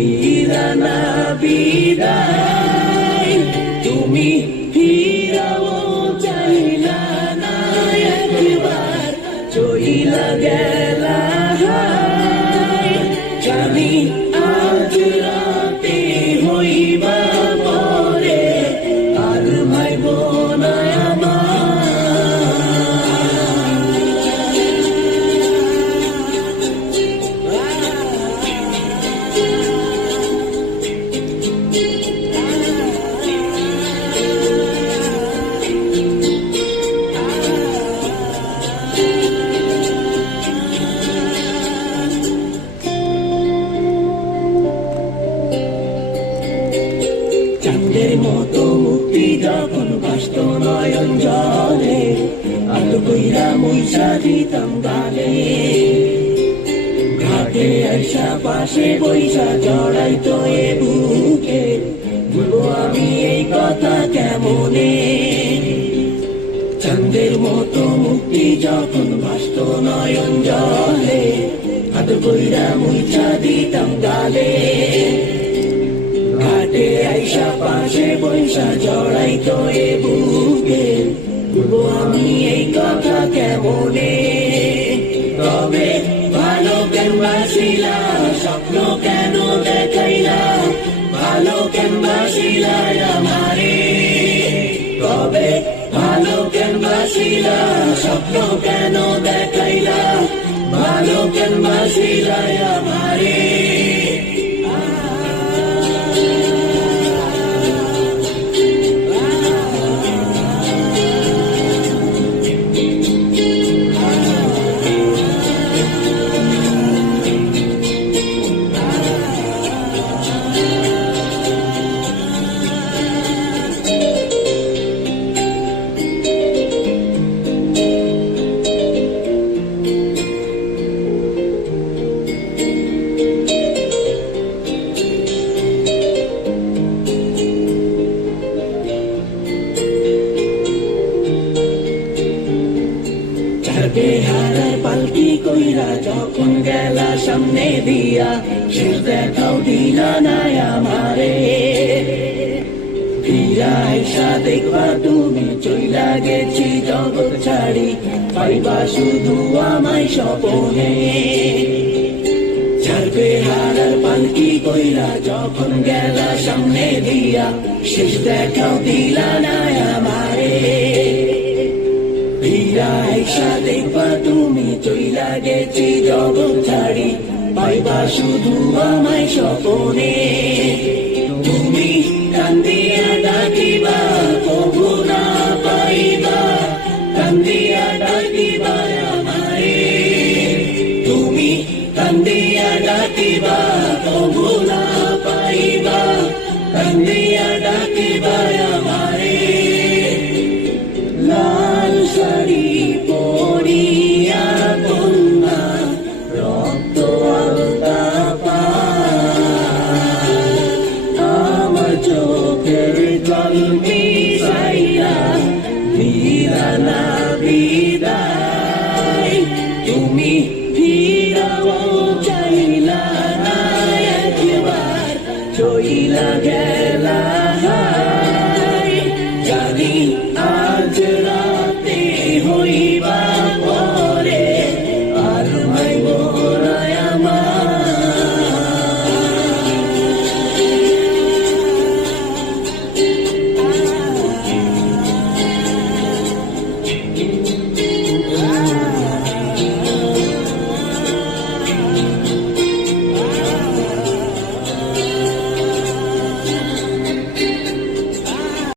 দিলা না বিদায়, তুমি ফিরাও চাইলা না একবার, চইলা গেলা হায়। জানি আজ রাতে হইবা পরে, আর ভাইব না চাঁদের মতো মুক্তি যখন ভাসত নয়ন জলে, আলো কইরা মুইসা দিতাম গালে। ঘাটে আইসা পাশে বইসা জড়াইতো এ বুকে, বলবো আমি এই কথা কেমনে। চাঁদের মতো মুক্তি যখন ভাসত নয়ন জলে, আলো কইরা মুইসা দিতাম গালে। ঘাটে আইসা পাশে বৈশা জড়াইতো এ বুকে, বলবো আমি এই কথা কেমনে। তবে ভালো কেন বাসিলা, স্বপ্ন কেন দেখাইলা, ভালো কেন বাসিলা আমারে। তবে ভালো কেন বাসিলা, স্বপ্ন কেন দেখাইলা, ভালো কেন বাসিলা আমারে। বেহারার পালকি কইরা যখন গেলা সামনে দিয়া, শেষ দেখাও দিলা না আমারে। ফিরা আইসা দেখবা তুমি চইলা গেছি জগৎ ছাড়ি, পাইবা শুধু আমায় স্বপনে। বেহারার পালকি কইরা যখন গেলা সামনে দিয়া, শেষ দেখাও দিলা না আমারে। ফিরা আইসা দেখবা তুমি চইলা গেছি জগৎ ছাড়ি, পাইবা শুধু আমায় স্বপনে। তুমি কান্দিয়া ডাকিবা কবু না পাইবা, কান্দিয়া ডাকিবা আমারে। তুমি কান্দিয়া ডাকিবা কবু না পাইবা, কান্দিয়া ডাকিবা।